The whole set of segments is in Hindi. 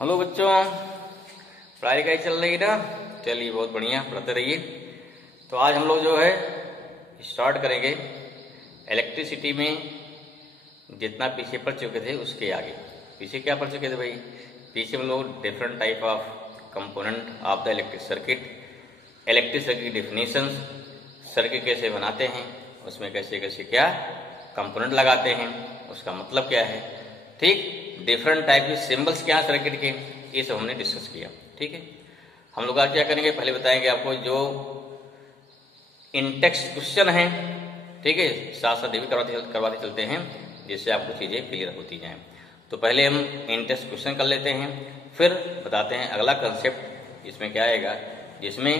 हेलो बच्चों, पढ़ाई कैसी चल रही है ना। चलिए बहुत बढ़िया, पढ़ते रहिए। तो आज हम लोग जो है स्टार्ट करेंगे इलेक्ट्रिसिटी में जितना पीछे पढ़ चुके थे उसके आगे। पीछे क्या पढ़ चुके थे भाई? पीछे हम लोग different type of component of the electric circuit की डिफिनेशंस, सर्किट कैसे बनाते हैं, उसमें कैसे कैसे क्या कंपोनेंट लगाते हैं, उसका मतलब क्या है, ठीक। डिफरेंट टाइप के सिंबल्स क्या सर्किट के, ये सब हमने डिस्कस किया। ठीक है, हम लोग आज क्या करेंगे, पहले बताएंगे आपको जो इन टेक्स्ट क्वेश्चन है। ठीक है, साथ साथ ये भी करवाते चलते हैं जिससे आपको चीज़ें क्लियर होती जाएं। तो पहले हम इन टेक्स्ट क्वेश्चन कर लेते हैं, फिर बताते हैं अगला कंसेप्ट। इसमें क्या आएगा, जिसमें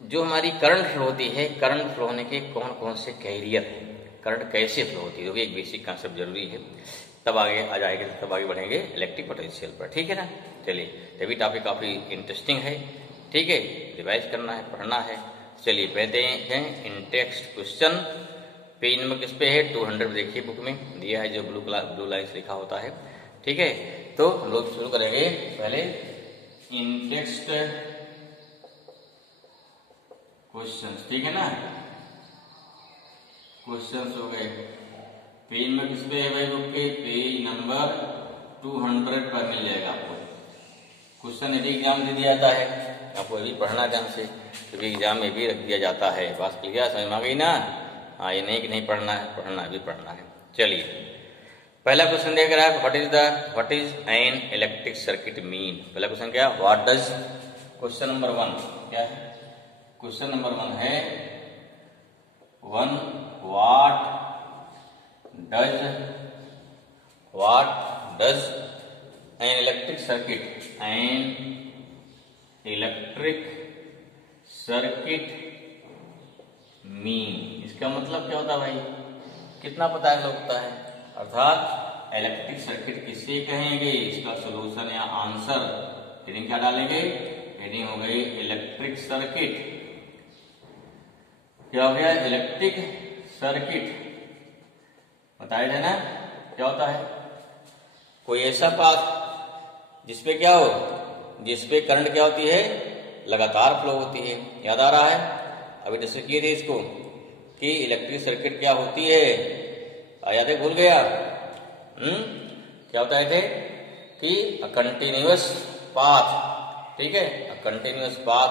जो हमारी करंट फ्लो होती है, करंट फ्लो होने के कौन कौन से कैरियर है, करंट कैसे फ्लो होती है, वो भी एक बेसिक कंसेप्ट जरूरी है। तब आगे आ जाएंगे, तब आगे बढ़ेंगे इलेक्ट्रिक पोटेंशियल पर। ठीक है ना। चलिए, ये भी टॉपिक काफ़ी इंटरेस्टिंग है। ठीक है, रिवाइज करना है, पढ़ना है। चलिए पढ़ते हैं इन टेक्स्ट क्वेश्चन। पेज नंबर किस पे है? 200 देखिए, बुक में दिया है जो ब्लू लाइन से लिखा होता है। ठीक है, तो हम लोग शुरू करेंगे पहले इन टेक्स्ट क्वेश्चंस। ठीक है ना, क्वेश्चंस हो गए। पेज में किस पे है भाई बुक के? पेज नंबर 200 पर मिल जाएगा आपको। क्वेश्चन यदि एग्जाम दे दिया जाता है, आपको यही पढ़ना ध्यान से, क्योंकि एग्जाम में भी रख दिया जाता है। बात क्लियर समझ में आ गई ना? हाँ, ये नहीं कि नहीं पढ़ना है, पढ़ना भी पढ़ना है। चलिए, पहला क्वेश्चन देख रहा है, what is an electric circuit mean. पहला क्वेश्चन क्या, व्हाट डज, क्वेश्चन नंबर 1 क्या है? क्वेश्चन नंबर 1 है what does an electric circuit mean। इसका मतलब क्या होता है भाई? कितना पता है होता है, अर्थात इलेक्ट्रिक सर्किट किसे कहेंगे, इसका सोल्यूशन या आंसर हेडिंग क्या डालेंगे? हेडिंग हो गई इलेक्ट्रिक सर्किट। क्या हो गया? Electric circuit. बताया जाए ना क्या होता है? कोई ऐसा पाथ जिसपे क्या हो, जिसपे करंट क्या होती है, लगातार फ्लो होती है। याद आ रहा है? अभी डिस्कस किए थे इसको कि इलेक्ट्रिक सर्किट क्या होती है। याद है? भूल गया? क्या बताए थे कि कंटिन्यूअस पाथ। ठीक है, कंटिन्यूअस पाथ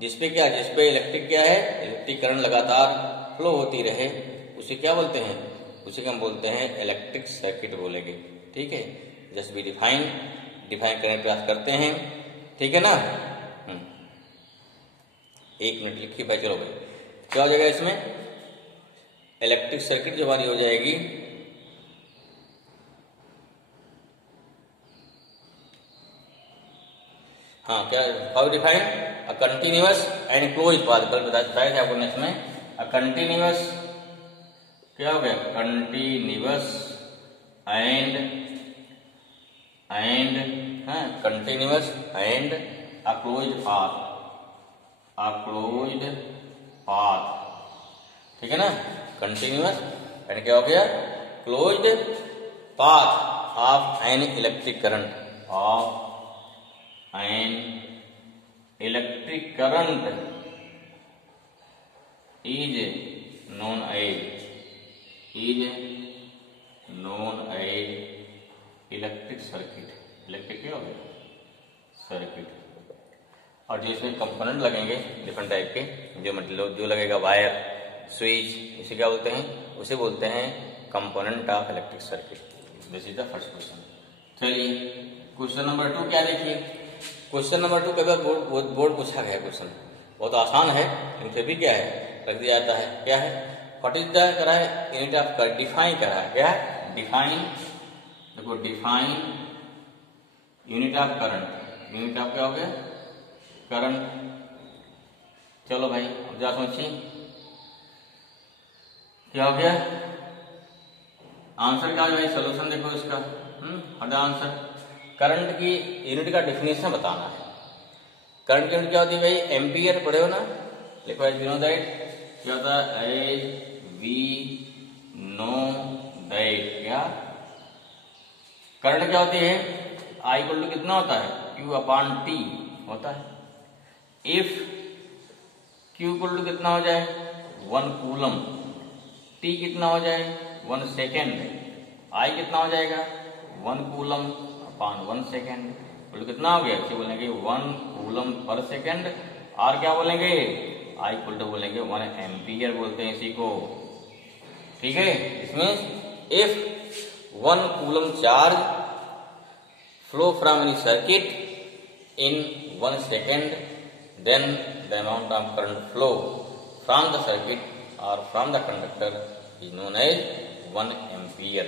जिसपे क्या, जिसपे इलेक्ट्रिक क्या है, इलेक्ट्रिक करंट लगातार फ्लो होती रहे, उसे क्या बोलते हैं? उसे हम बोलते हैं इलेक्ट्रिक सर्किट बोलेंगे। ठीक है, जस्ट भी डिफाइन करने का प्रयास करते हैं। ठीक है ना। 1 मिनट लिखिए भाई। चलो भाई, क्या हो जाएगा इसमें? इलेक्ट्रिक सर्किट जो हमारी हो जाएगी, हाँ क्या, how define a continuous and close path. कल बताया था आपको इसमें अ कंटिन्यूअस, क्या हो गया? Continuous continuous and a closed path. ठीक है ना, कंटिन्यूअस एंड क्या हो गया? Closed path of an electric current, is known as electric circuit. Electric क्या हो गया? सर्किट। और जो इसमें कंपोनेंट लगेंगे डिफरेंट टाइप के, जो मतलब जो लगेगा वायर, स्विच, इसे क्या बोलते हैं? उसे बोलते हैं component of electric circuit. This is the first question. चलिए क्वेश्चन नंबर 2 क्या देखिए। क्वेश्चन नंबर 2 का बोर्ड पूछा गया क्वेश्चन, बहुत आसान है, लेकिन फिर भी क्या है, रख दिया जाता है। क्या है? व्हाट इज द करा है, यूनिट ऑफ करंट, डिफाइन करा है। क्या है? डिफाइन, देखो define unit of current. Unit of क्या हो गया? करंट। चलो भाई अब जा सोचिए क्या हो गया आंसर। क्या है भाई? सोल्यूशन देखो इसका। द आंसर, करंट की यूनिट का डिफिनेशन बताना है। करंट की यूनिट क्या होती है भाई? एम्पियर। पढ़े हो ना? लिखो एज वी नो दैट। क्या होता है? As we know that. क्या करंट क्या होती है? I इक्वल टू कितना होता है, Q अपॉन T होता है। इफ Q इक्वल टू कितना हो जाए 1 कूलम, T कितना हो जाए 1 सेकेंड, I कितना हो जाएगा 1 कूलम अपॉन 1 सेकेंड, बोलो कितना हो गया, क्या बोलेंगे 1 कूलम पर सेकेंड, और क्या बोलेंगे I इक्वल टू बोलेंगे 1 एम्पियर बोलते हैं इसी को, ठीक है। इसमें if 1 coulomb charge flow from any circuit in 1 second, then the amount of current flow from the circuit or from the conductor is known as 1 ampere।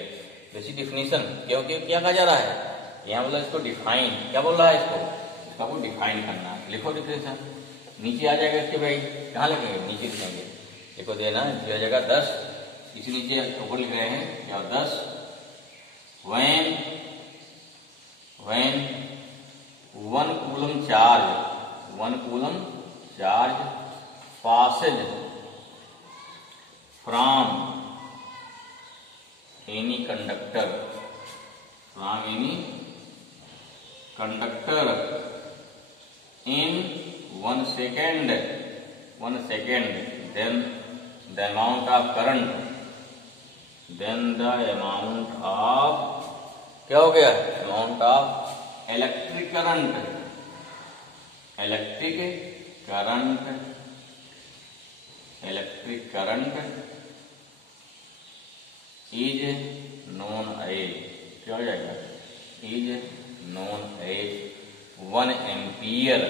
Basic definition, क्योंकि क्या कहा जा रहा है यहाँ, बोला इसको डिफाइन, क्या बोल रहा है इसको आपको डिफाइन करना है। लिखो डिफिनीशन, नीचे आ जाएगा इसके भाई, कहाँ लिखेंगे नीचे लिखेंगे, देखो देना दिया जाएगा 10, इसी नीचे ऊपर लिख रहे हैं क्या 10, when 1 coulomb charge, 1 coulomb charge passes from any conductor, from any conductor in 1 second, 1 second, then the amount of current, then the amount of क्या हो गया, amount of electric current, electric current, electric current is known as, क्या हो जाएगा, is known as 1 ampere,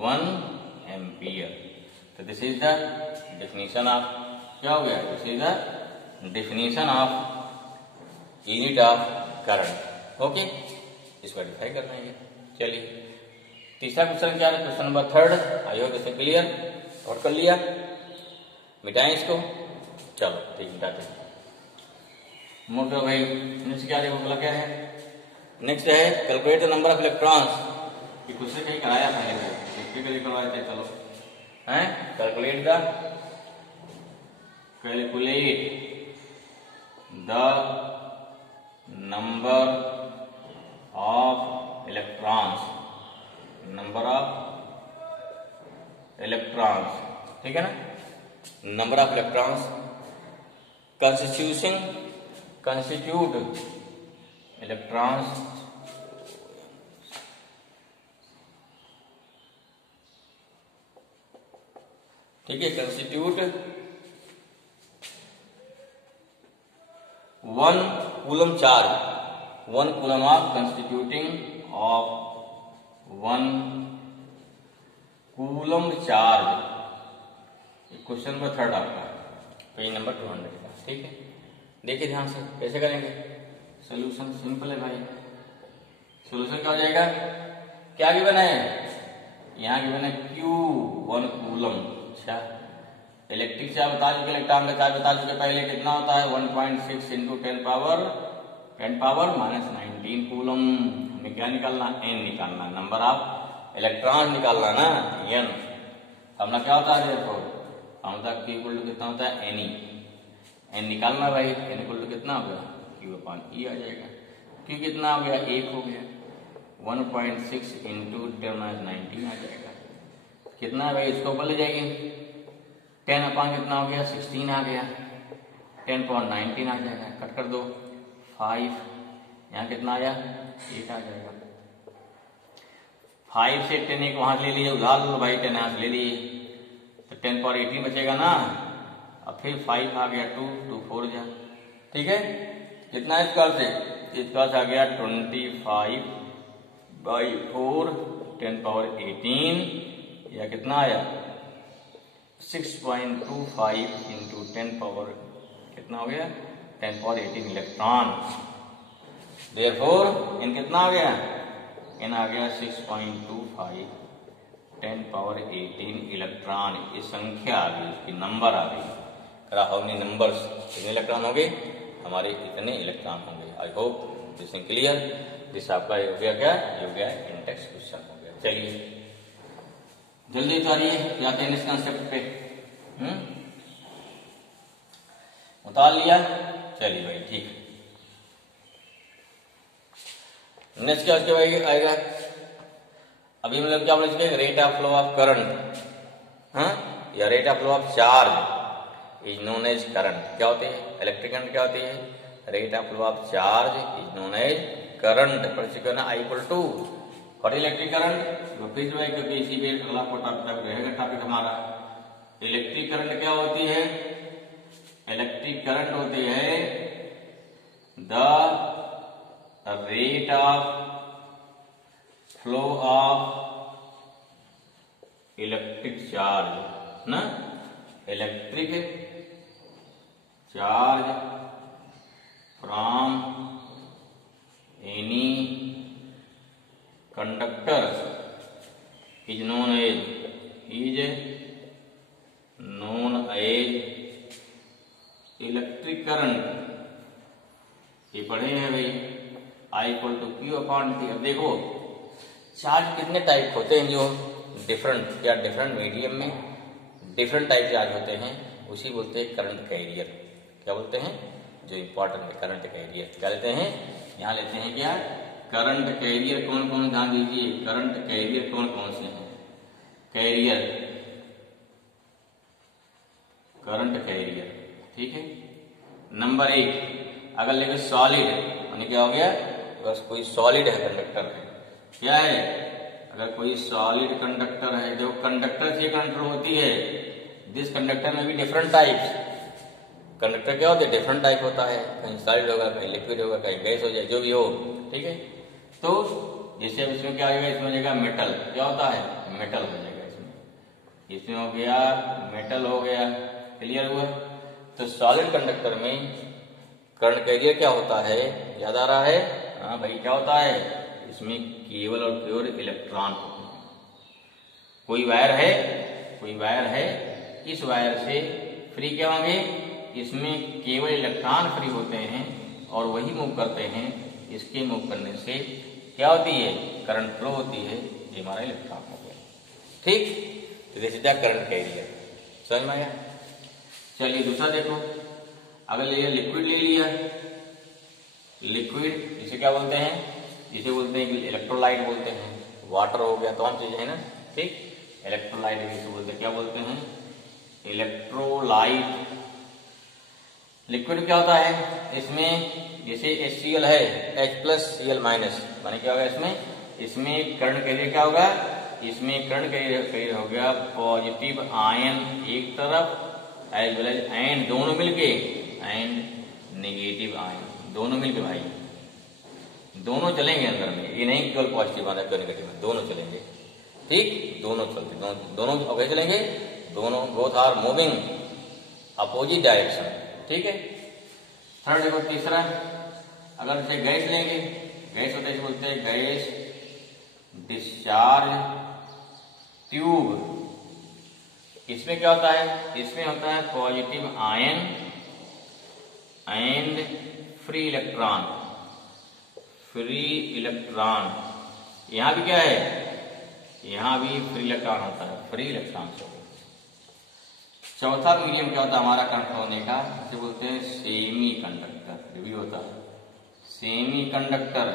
1 ampere। तो this is the definition of, क्या हो गया, this is the definition of unit of current. Okay, इसको डिफाइन करना है। चलिए तीसरा क्वेश्चन क्या है, क्वेश्चन नंबर 3। आई होप इसे क्लियर और कर लिया, मिटाएं इसको, चलो ठीक मिटाते हैं। मोटो भाई नेक्स्ट क्या देखो, बोला क्या है, नेक्स्ट है calculate the number of electrons. ये क्वेश्चन कहीं कराया पहले, प्रैक्टिकली करवाए थे, चलो हैं, calculate the number of electrons, number of electrons, ठीक है ना, number of electrons constitute electrons ठीक है, constitute 1 coulomb charge, 1 coulomb of constituting of 1 coulomb charge. Question number 3 आपका, पेज नंबर 200 का, ठीक है। देखिए ध्यान से कैसे करेंगे, सोल्यूशन सिंपल है भाई। सोल्यूशन क्या हो जाएगा, क्या गिवन है यहाँ, गिवन है Q 1 कूलम। अच्छा, इलेक्ट्रिक चार्ज बता चुके, इलेक्ट्रॉन का चार्ज बता चुके पहले, कितना होता है 1.6 इंटू 10 पावर माइनस 19 कूलम। हमें क्या निकालना, n निकालना, नंबर ऑफ इलेक्ट्रॉन निकालना ना, n। हमने क्या होता है देखो, हम तक Q इक्वल टू कितना होता है Ne, n निकालना भाई, n इक्वल टू कितना हो गया Q अपॉन E आ जाएगा। Q कितना हो गया, 1 हो गया, 1.6 इंटू 10 माइनस 19 आ जाएगा। कितना है भाई, इसको ऊपर ले जाइए, 10 अपॉन कितना हो गया 16 आ गया, 10 अपॉन 19 आ जाएगा, कट कर दो 5, यहाँ कितना आया 8 आ जाएगा। 5 से 10 एक वहां ले लिए, उधार लो भाई, 10 यहाँ से ले लिए, तो 10 पावर 18 बचेगा ना, अब फिर 5 आ गया, 2 4 जा, ठीक है। कितना है इसका से, इसका आ गया 25/4 10 पावर 18, या कितना आया 6.25 इंटू 10 पावर कितना हो गया 10 पावर 18 इलेक्ट्रॉन। देयरफॉर इन कितना हो गया, इन आ गया 6.25 10 पावर 18 इलेक्ट्रॉन। ये संख्या आ गई, इसकी नंबर आ गई, हाउ मेनी नंबर्स, कितने इलेक्ट्रॉन होंगे हमारे, इतने इलेक्ट्रॉन होंगे। आई hope this is clear. This आपका हो गया क्या, ये हो गया इंडेक्स क्वेश्चन हो गया। चलिए जल्दी उतारिए, जाते हैं इस कंसेप्ट पे। उतार लिया, चलिए भाई ठीक। नेक्स्ट क्या उसके भाई आएगा, अभी मतलब क्या बोले, rate of flow of current, हाँ, या rate of flow of charge is known as current. क्या होती है, इलेक्ट्रिक करंट क्या होती है, rate of flow of charge is known as current. पर आई इक्वल टू और इलेक्ट्रिक करंट, फिर भाई क्योंकि इसी पे अगला टॉपिक रहेगा, टॉपिक हमारा इलेक्ट्रिक करंट क्या होती है, इलेक्ट्रिक करंट होती है the rate of flow of electric charge ना, electric charge from any conductor is known as electric current. ये पढ़े हैं भाई, I equal to Q upon T. अब देखो चार्ज कितने टाइप होते हैं, जो डिफरेंट या डिफरेंट मीडियम में डिफरेंट टाइप चार्ज होते हैं, उसी बोलते हैं करंट कैरियर। क्या बोलते हैं, जो इंपॉर्टेंट है करंट कैरियर। क्या लेते हैं, यहाँ लेते हैं क्या, करंट कैरियर कौन कौन, ध्यान दीजिए करंट कैरियर कौन कौन से हैं, कैरियर, करंट कैरियर, ठीक है। नंबर 1, अगर लेंगे सॉलिड, यानी क्या हो गया, बस कोई सॉलिड है कंडक्टर है, क्या है, अगर कोई सॉलिड कंडक्टर है, जो कंडक्टर से कंडक्टर होती है, दिस कंडक्टर में भी डिफरेंट टाइप्स, कंडक्टर क्या होते हैं, डिफरेंट टाइप होता है, कहीं सॉलिड होगा, कहीं लिक्विड होगा, कहीं गैस हो जाए, जो भी हो, ठीक है। तो जैसे अब इसमें क्या आएगा, इसमें हो जाएगा मेटल, क्या होता है, मेटल हो जाएगा, इसमें हो गया मेटल हो गया, क्लियर हुआ। तो सॉलिड कंडक्टर में करंट कैरियर क्या होता है, याद आ रहा है, हाँ भाई क्या होता है, इसमें केवल और केवल इलेक्ट्रॉन होते हैं। कोई वायर है, इस वायर से फ्री क्या होंगे, इसमें केवल इलेक्ट्रॉन फ्री होते हैं और वही मूव करते हैं, इसके मूव करने से क्या होती है, करंट फ्लो होती है, ये हमारा इलेक्ट्रॉन हो गया, ठीक। तो जैसे क्या करंट कैरियर, समझ में आया। चलिए दूसरा देखो, अगर ले लिक्विड ले लिया, लिक्विड इसे क्या बोलते हैं, इसे बोलते हैं इलेक्ट्रोलाइट बोलते हैं, वाटर हो गया, तमाम चीजें है ना, ठीक। इलेक्ट्रोलाइट इसे बोलते हैं, क्या बोलते हैं, इलेक्ट्रोलाइट। लिक्विड क्या होता है, इसमें जैसे HCl है, H+Cl-, माने क्या होगा, इसमें करंट कैरियर क्या होगा, इसमें करंट कैरियर हो गया पॉजिटिव आयन एक तरफ, एज वेल एज एंड दोनों मिलके, एंड नेगेटिव आयन दोनों मिलके, भाई दोनों चलेंगे अंदर में, ये नहीं केवल पॉजिटिव आना केवल नेगेटिव, दोनों चलेंगे, ठीक, दोनों चलते, दोनों कैसे चलेंगे, दोनों both are moving opposite direction, ठीक है। थर्ड देखो, तीसरा, अगर जैसे गैस लेंगे, गैस होते हैं बोलते हैं गैस डिस्चार्ज ट्यूब। इसमें क्या होता है, इसमें होता है positive ion and free electron, यहाँ भी क्या है, यहाँ भी फ्री इलेक्ट्रॉन होता है, फ्री इलेक्ट्रॉन। चौथा मीडियम क्या होता है हमारा करंट होने का, इसे बोलते हैं सेमी कंडक्टर, भी होता है सेमी कंडक्टर,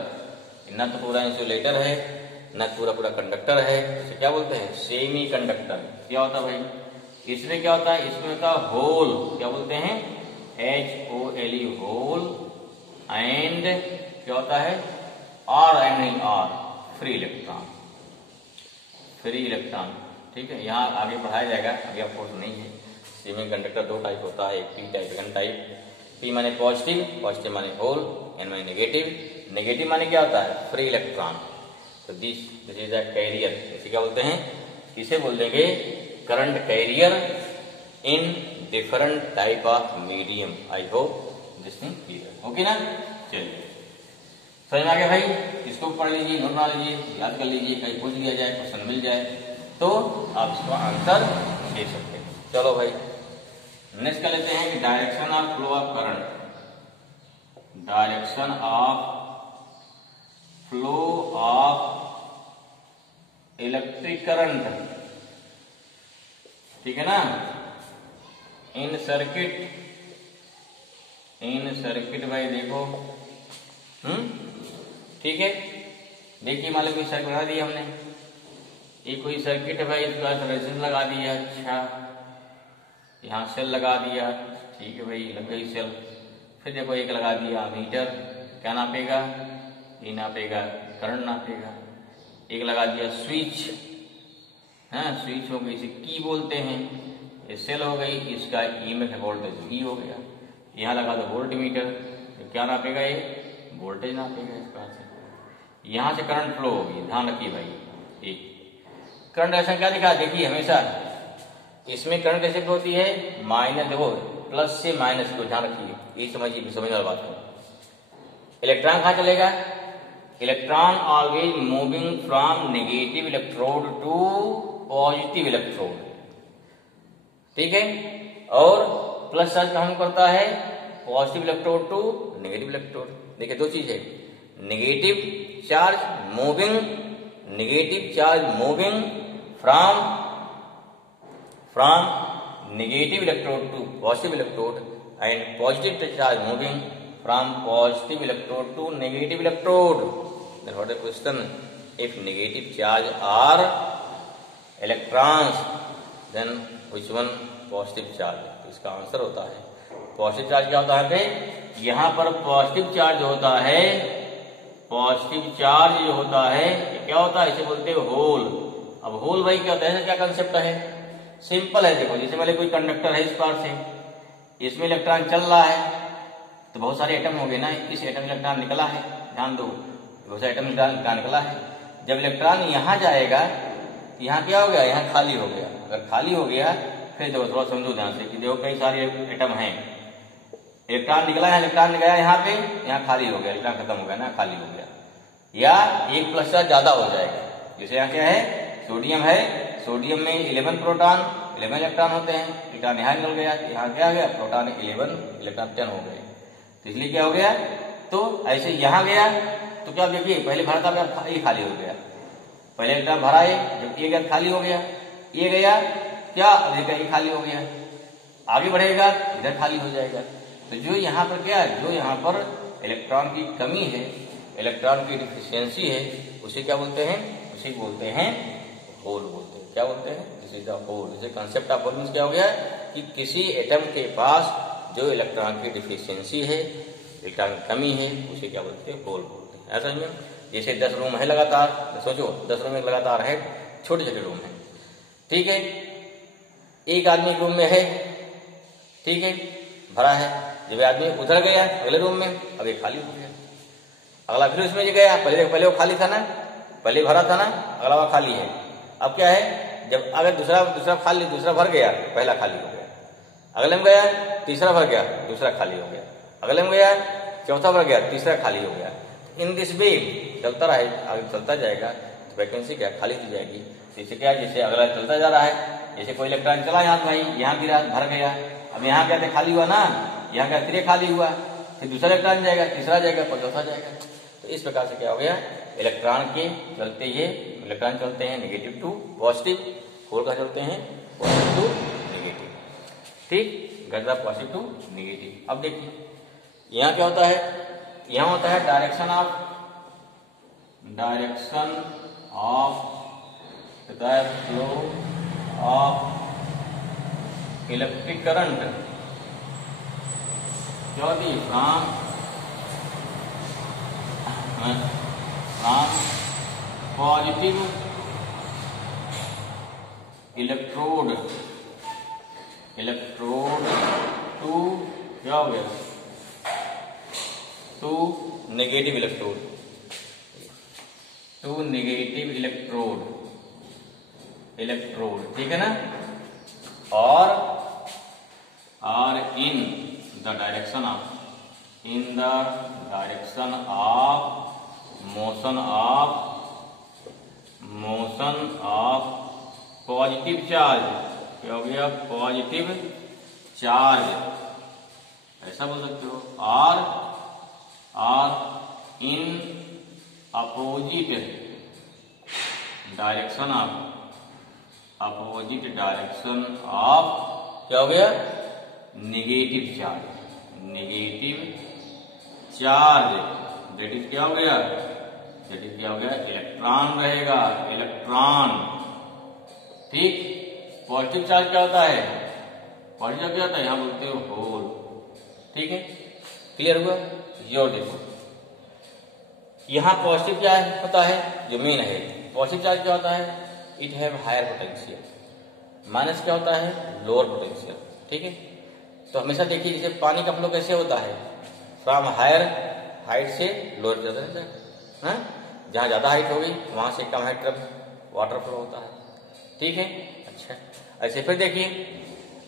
न तो पूरा इंसुलेटर है न पूरा कंडक्टर है, इसे क्या बोलते हैं, सेमी कंडक्टर। क्या होता है भाई, इसमें क्या होता है, इसमें होता है होल, क्या बोलते हैं, HOLE, होल, एंड क्या होता है, R, फ्री इलेक्ट्रॉन, ठीक है। यहाँ आगे पढ़ाया जाएगा, अभी आप कोर्स नहीं है। सेमी कंडक्टर दो टाइप होता है, एक P type, N type. P माने पॉजिटिव माने होल, एन माने नेगेटिव माने क्या होता है, फ्री इलेक्ट्रॉन। तो दिस इज अ कैरियर, इसे क्या बोलते हैं, इसे बोल देंगे current carrier in different type of medium. I hope this thing clear, okay ना। चलिए समझ में आ गया भाई, इसको पढ़ लीजिए, नोट बना लीजिए, याद कर लीजिए, कहीं पूछ लिया जाए, क्वेश्चन मिल जाए तो आप इसको आंसर दे सकते हैं। चलो भाई नेक्स्ट कर लेते हैं कि direction of flow of current, direction of flow of electric current, ठीक है ना, इन सर्किट भाई देखो, ठीक है, देखिए मान लो कोई सर्किट बना दिया हमने, ये कोई सर्किट है भाई, इसका रेजिस्टेंस लगा दिया, अच्छा यहाँ सेल लगा दिया, ठीक है भाई लग गई सेल। फिर देखो एक लगा दिया मीटर, क्या नापेगा, ये नापेगा करंट नापेगा। एक लगा दिया स्विच, हाँ स्विच हो गई, इसे की बोलते हैं। ये सेल हो गई, इसका ईएमएफ वोल्टेज ई हो गया। यहाँ लगा दो वोल्ट मीटर, तो क्या नापेगा, ये वोल्टेज नापेगा इस प्रकार से। यहाँ से करंट फ्लो होगी, ध्यान रखिए भाई। एक करंट ऐसा क्या दिखा, देखिए हमेशा इसमें करंट कैसे होती है, माइनस, देखो प्लस से माइनस को ध्यान रखिए, ये समझिए, समझने वाली बात है। इलेक्ट्रॉन कहाँ चलेगा, electron always moving from negative electrode to positive electrode, ठीक है। और प्लस चार्ज कहाँ करता है, positive electrode to negative electrode. देखिए दो चीज है, negative charge moving, negative charge moving from negative electrode to positive electrode, and positive charge moving from positive electrode to negative electrode. Then what is the question? If negative charge are electrons, then which one positive charge? इसका आंसर होता है पॉजिटिव चार्ज। क्या होता है, यहाँ पर पॉजिटिव चार्ज होता है, पॉजिटिव चार्ज जो होता है क्या होता है, इसे बोलते हैं होल। अब होल भाई क्या होता है, क्या कंसेप्ट है, सिंपल है। देखो जैसे पहले कोई कंडक्टर है इस पार से, इसमें इलेक्ट्रॉन चल रहा है, तो बहुत सारे एटम हो गए ना, इस एटम इलेक्ट्रॉन निकला है, ध्यान दो बहुत सारे एटम इलेक्ट्रॉन निकला है। जब इलेक्ट्रॉन यहाँ जाएगा, यहाँ क्या हो गया, यहाँ खाली हो गया। अगर खाली हो गया, फिर देखो थोड़ा समझो ध्यान से कि देखो कई सारे एटम हैं, इलेक्ट्रॉन निकला है, इलेक्ट्रॉन गया यहाँ पे, यहाँ खाली हो गया, इलेक्ट्रॉन खत्म हो गया ना, खाली हो गया, या एक प्लस चार्ज ज्यादा हो जाएगा। जैसे यहाँ क्या है, सोडियम है, सोडियम में 11 प्रोटॉन 11 इलेक्ट्रॉन होते हैं, इलेक्ट्रॉन यहाँ निकल गया, यहाँ क्या आ गया, प्रोटॉन 11 इलेक्ट्रॉन 10 हो गए, तो इसलिए क्या हो गया। तो ऐसे यहाँ गया, तो क्या देखिए पहले भरा था, ये खाली हो गया, पहले इलेक्ट्रॉन भरा है, जब ये गया खाली हो गया, ये गया क्या, ये खाली हो गया, आगे बढ़ेगा इधर खाली हो जाएगा। तो जो यहाँ पर क्या, जो यहाँ पर इलेक्ट्रॉन की कमी है, इलेक्ट्रॉन की डिफिशियंसी है, उसे क्या बोलते हैं, उसे बोलते हैं होल बोलते हैं। क्या बोलते हैं, दिस इज द होल। जैसे कंसेप्ट ऑफ होल मींस क्या हो गया कि किसी एटम के पास जो इलेक्ट्रॉन की डिफिशियंसी है, इलेक्ट्रॉन की कमी है, उसे क्या बोलते हैं, होल बोलते हैं। ऐसा समझो, जैसे 10 रूम है लगातार, सोचो 10 रूम में लगातार है, छोटे छोटे रूम है, ठीक है, एक आदमी रूम में है, ठीक है, भरा है, जब आदमी उधर गया अगले रूम में, अब ये खाली हो गया, अगला फिर उसमें गया, पहले वो खाली था ना, पहले भरा था ना, अगला वो खाली है। अब क्या है, जब अगर दूसरा खाली, दूसरा भर गया, पहला खाली हो गया, अगले में गया तीसरा भर गया, दूसरा खाली हो गया, अगले में गया चौथा भर गया, तीसरा खाली हो गया। इन दिस वे चलता रहे, आगे चलता जाएगा, तो वैकेंसी क्या खाली हो जाएगी। जैसे क्या, जैसे अगला चलता जा रहा है, जैसे कोई इलेक्ट्रॉन चला यहाँ भाई, यहाँ गिरा भर गया, अब यहाँ क्या था, खाली हुआ ना, यहाँ क्या फिर खाली हुआ, फिर दूसरा इलेक्ट्रॉन जाएगा, तीसरा जाएगा, फिर चौथा जाएगा। तो इस प्रकार से क्या हो गया, इलेक्ट्रॉन के चलते ये इलेक्ट्रॉन चलते हैं नेगेटिव टू पॉजिटिव, होल का चलते हैं पॉजिटिव टू नेगेटिव, ठीक, गजरा पॉजिटिव टू नेगेटिव। अब देखिए यहाँ क्या होता है, यहाँ होता है direction of the flow of electric current, क्या होती है, फ्रॉम पॉजिटिव इलेक्ट्रोड टू क्या हो गया, to negative electrode, to negative electrode, ठीक है ना। और in the direction of motion of positive charge, क्या हो गया, पॉजिटिव चार्ज, ऐसा बोल सकते हो। और इन अपोजिट डायरेक्शन ऑफ क्या हो गया, नेगेटिव चार्ज, दैट इज क्या हो गया, दैट इज क्या हो गया, इलेक्ट्रॉन रहेगा, इलेक्ट्रॉन। ठीक, पॉजिटिव चार्ज क्या होता है, पॉजिटिव चार्ज क्या होता है, यहां बोलते हो होल। ठीक है, क्लियर हुआ। योर देखो यहां पॉजिटिव क्या होता है, जो मेन है, पॉजिटिव चार्ज क्या होता है, it have higher potential, minus क्या होता है, लोअर पोटेंशियल। ठीक है, तो हमेशा देखिए जैसे पानी का फ्लो कैसे होता है, फ्रॉम हायर हाइट से लोअर ज्यादा रहता है, जहां ज्यादा हाइट होगी वहां से कम हाइट तरफ वाटर फ्लो होता है। ठीक है, अच्छा ऐसे फिर देखिए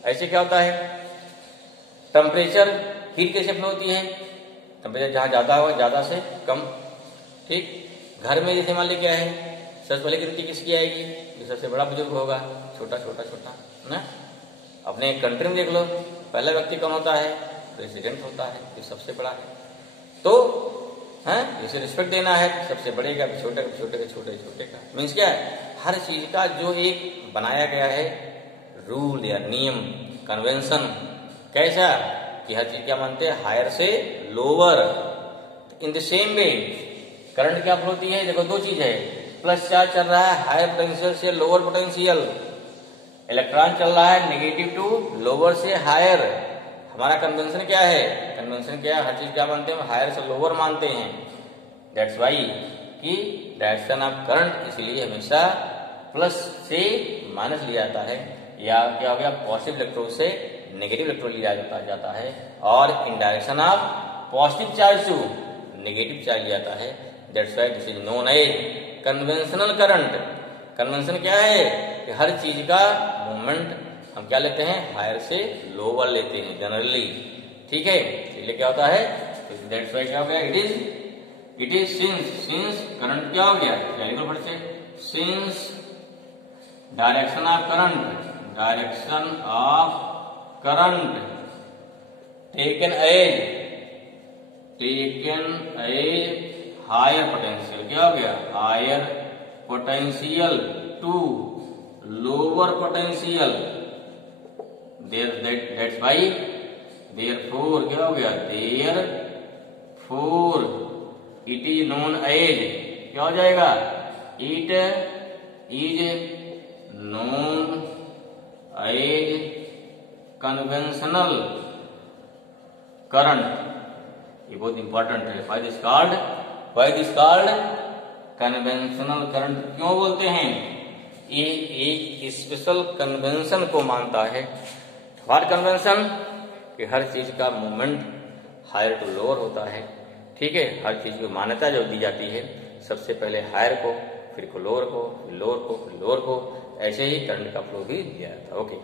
ऐसे क्या होता है, टेम्परेचर हीट कैसे फ्लो होती है, टेम्परेचर जहां ज्यादा हो ज्यादा से कम। ठीक, घर में जैसे मान ली क्या है, सबसे पहले गिनती किसकी आएगी, जो सबसे बड़ा बुजुर्ग होगा, छोटा छोटा छोटा ना। अपने कंट्री में देख लो, पहला व्यक्ति कौन होता है, प्रेसिडेंट होता है, जो सबसे बड़ा है। तो जिसे रिस्पेक्ट देना है, सबसे बड़े का, छोटे का छोटे का छोटे छोटे का, मीन्स क्या है, हर चीज का जो एक बनाया गया है रूल या नियम, कन्वेंशन, कैसा कि हर चीज क्या मानते हैं, हायर से lower. In the same way current क्या फ्लो होती है, देखो दो चीज है, प्लस चार्ज चल रहा है हायर पोटेंशियल से लोअर पोटेंशियल, इलेक्ट्रॉन चल रहा है नेगेटिव टू लोअर से हायर। हमारा कन्वेंशन क्या है, कन्वेंशन क्या है, हर चीज क्या मानते हैं, हायर से लोअर मानते हैं। दैट्स वाई कि डायरेक्शन ऑफ करंट इसलिए हमेशा प्लस से माइनस लिया जाता है, या क्या हो गया, पॉजिटिव इलेक्ट्रोड से नेगेटिव इलेक्ट्रोड लिया जाता है, और in direction of positive charge to negative charge लिया जाता है। That's why this is known as conventional current. Convention क्या है कि हर चीज का मूवमेंट हम क्या लेते हैं, हायर से लोअर लेते हैं जनरली। ठीक है, इसलिए क्या होता है, दैट्स वाई क्या हो गया, इट इज सिंस करंट क्या हो गया, फट से since direction of current taken as higher potential, क्या हो गया, higher potential to lower potential, that's why therefore क्या हो गया, therefore it is known as, क्या हो जाएगा, it is known as conventional current. ये बहुत इंपॉर्टेंट है, why this called conventional current क्यों बोलते हैं, ये एक स्पेशल कन्वेंशन को मानता है। व्हाट कन्वेंशन, कि हर चीज का मूवमेंट हायर टू लोअर होता है। ठीक है, हर चीज की मान्यता जो दी जाती है, सबसे पहले हायर को, फिर लोअर को, फिर लोअर को, फिर लोअर को, ऐसे ही करंट का फ्लो भी दिया जाता है। ओके।